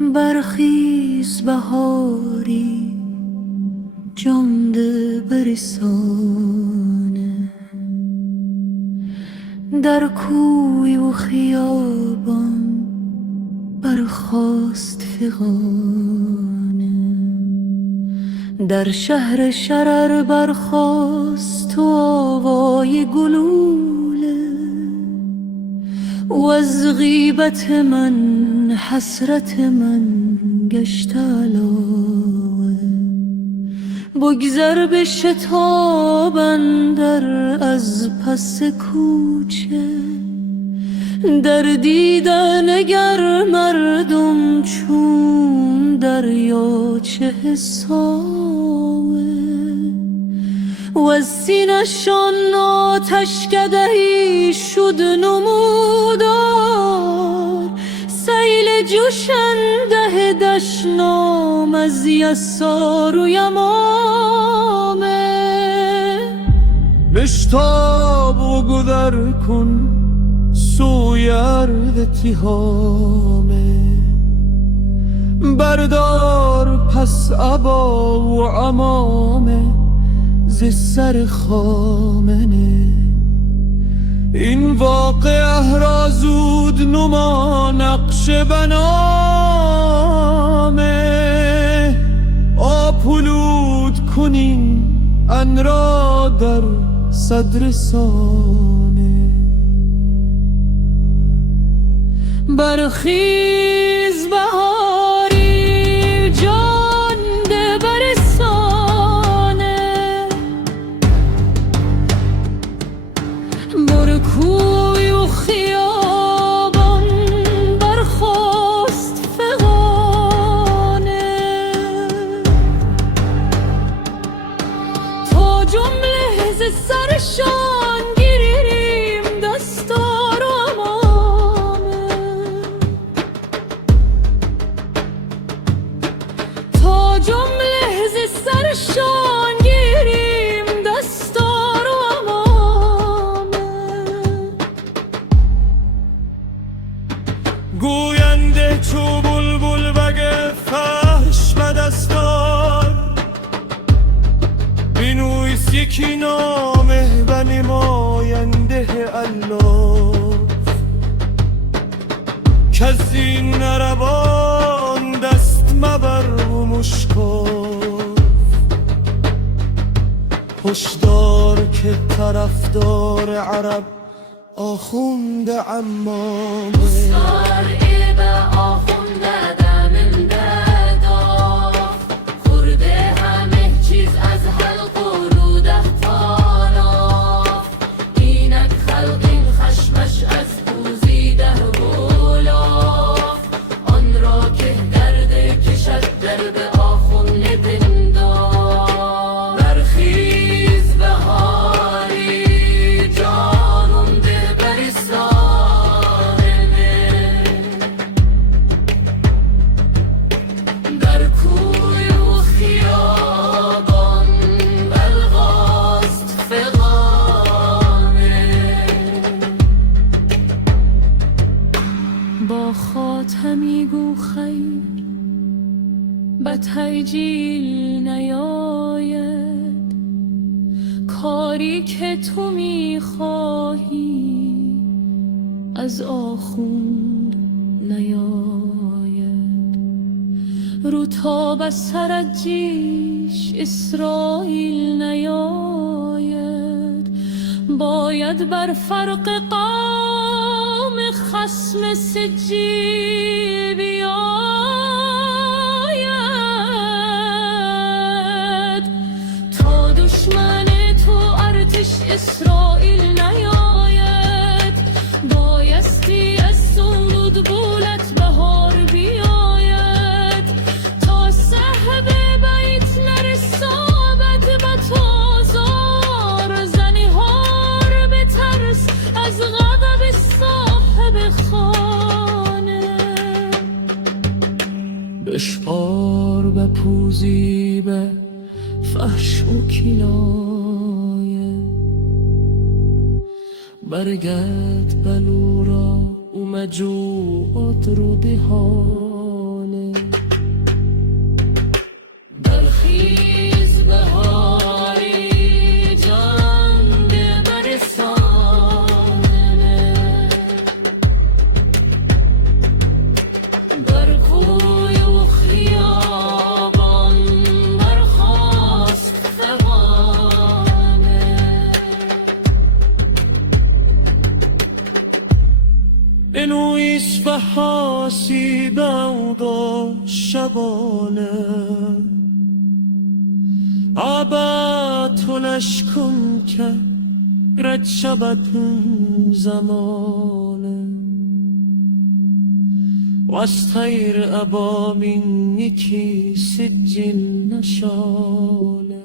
برخیز بهاری جانده برسانه، در کوی و خیابان برخاست فغانه، در شهر شرر برخاست و آوای گلوله، و از غیبت من حسرت من گشت علاوه. بگذر به شتاب اندر از پس کوچه، در دیدن اگر مردم چون دریاچه حصاوه، و از سینه‌شان آتش قدحی شد نمودار، سیل جوشنده دشنام از یسار و یمامه. بشتاب و گذر کن سوی ارض تیهامه، بردار پس عبا و عمامه ز سر خامنه. این واقعه را زود نما نقش بنامه، آپولود کنین ان را در صدر سانه. برخیز بهاری جانده برسانه، بر کوی و خیابان برخاست فغانه، تا جمله ز سرشان گیریم دستار و امامه، تا جمله ز سرشان گیریم دستار و امامه. گوینده چو بلبل بگ فحش به دستار، بینویس یکی نامه و نماینده الله، کز این نروان دست مبر و مشکاف. هشدار که طرفدار عرب آخوند عمامه. با خاتمی گو خیر به تأجیل نیاید، کاری که تو میخواهی از آخوند نیاید. رو تا به سرت جیش اسرائیل نیاید، باید بر فرق قوم خصم سجیل بیاید، تا دشمن تو ارتش اسرائیل نیاید. بایستی از سود بولت بهار بیاید، تا صاحب بیت نرسابد به تازار. زنی هار به ترس از غضب صاحب خانه، بشپار به پوزی به فحش و کنایه، برگرد بلورا و مجوعات رو دهانه. انویس و حاسیبه و شبانه عبات لشکن که رد شبت زمانه و از طیر ابابین یکی سجل نشانه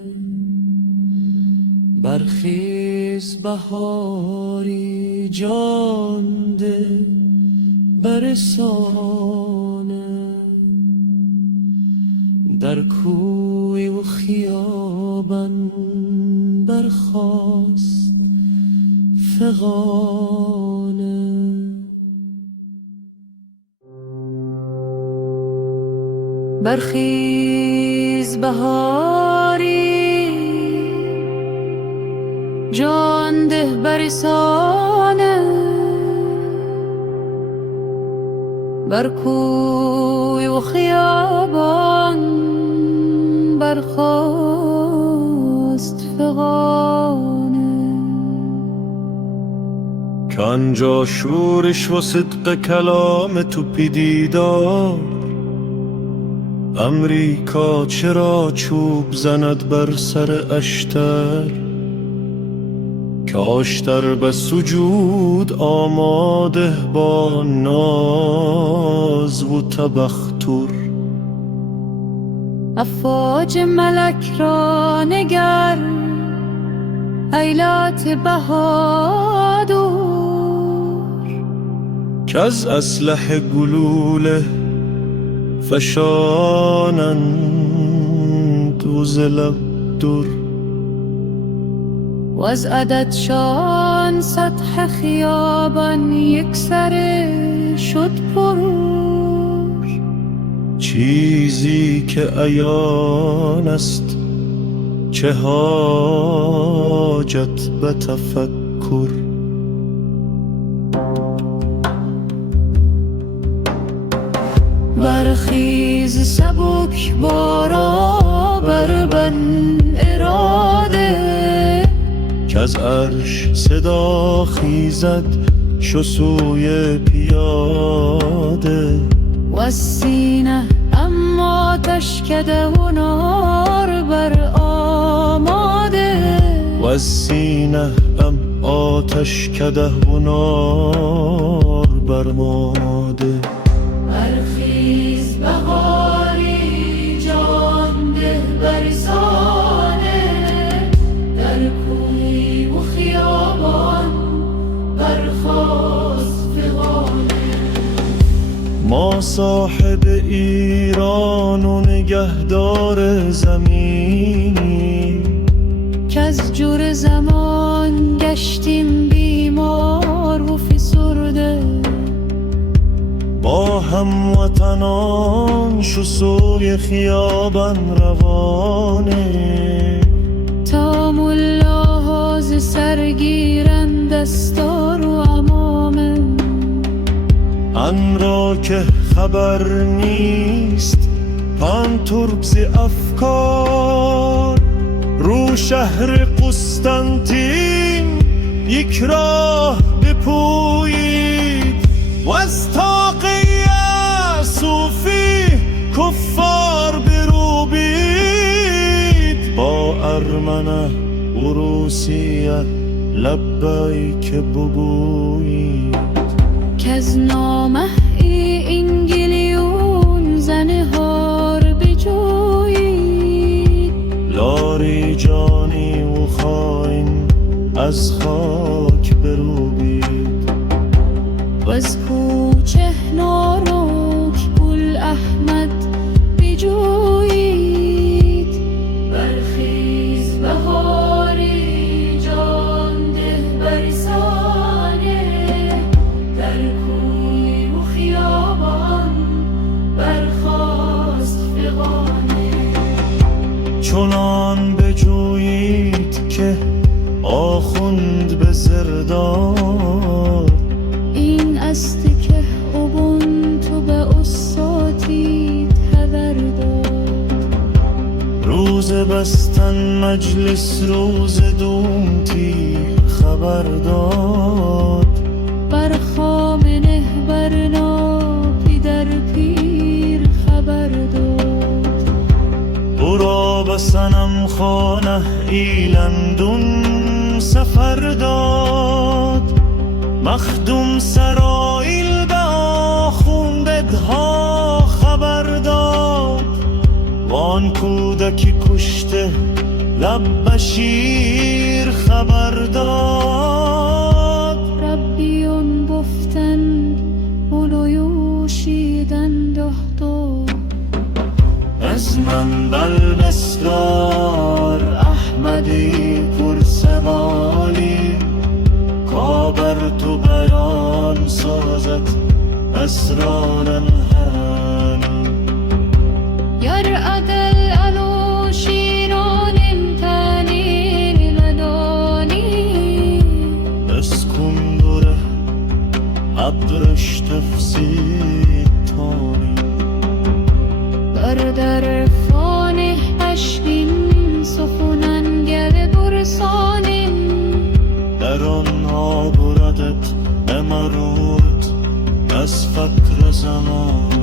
برخیز بهاری جان ده برسانه در کوی و خیابان برخاست فغانه برخیز بهاری جان ده برسانه بر کوی و خیابان برخاست فغانه که آنجا شورش و صدق کلام تو پیدیدار امریکا چرا چوب زند بر سر اشتر که آشتر به سجود آماده با ناز و تبختر افواج ملک را نگر ایلات بهادور که از اسلحه گلوله فشانند و ز لب در و از عددشان سطح خیابان یک سره شد پر چیزی که عیان است چه حاجت به تفکر برخیز سبک بارا بر بن اراده که از عرش صدا خیزد شو سوی پیاده و از سینه اما تشکده و نار بر آماده و از سینه ام آتش کده و نار برماده برخیز بهاری جان ده برسانه در کوی و خیابان برخاست فغانه ما صاحب ایران و نگهدار زمینی که از جور زمان گشتیم بیمار و فسرده با هموطنان شو سوی خیابان روانه تا ملاها ز سرگیرند دستار و عمامه ان را که خبر نیست پان ترک ز افکار رو شهر قسطنطین یک راه بپویید و از تاقه صوفی کفار بروبید با ارمنه و روسیه لبیک بگویید که از نامه انگلیون زنهار بجویید لاری جانی و خاین از خاک بروبید و از کوچه نارک گل احمد بجویید برخیز بهاری جان ده برسانه در کوی و خیابان برخاست فغانه چنان بجویید که آخوند به زردار این است که اوبونتو به استادی خبر داد روز بستن مجلس روز دومتی خبر داد بر خامنه برنا پدر پیر خبر داد. برا به صنم خانه ایلندون سفر داد، مخدوم سرائیل به آخوندها خبر داد. وان کودکی کشته لب به شیر خبر داد. ربیون گفتند بلویوشیدن دهدو، از من بسرار احمدی پرسمالی، کابر تو بیان سازد اسرار الهانی. گر عدل الو شیران تنی مدانی، اسکن دوره ابرش تفسید تانی. بردر فانه اشکین سخنن گل برسانین، در آنها بردت امرود از فکر زمان.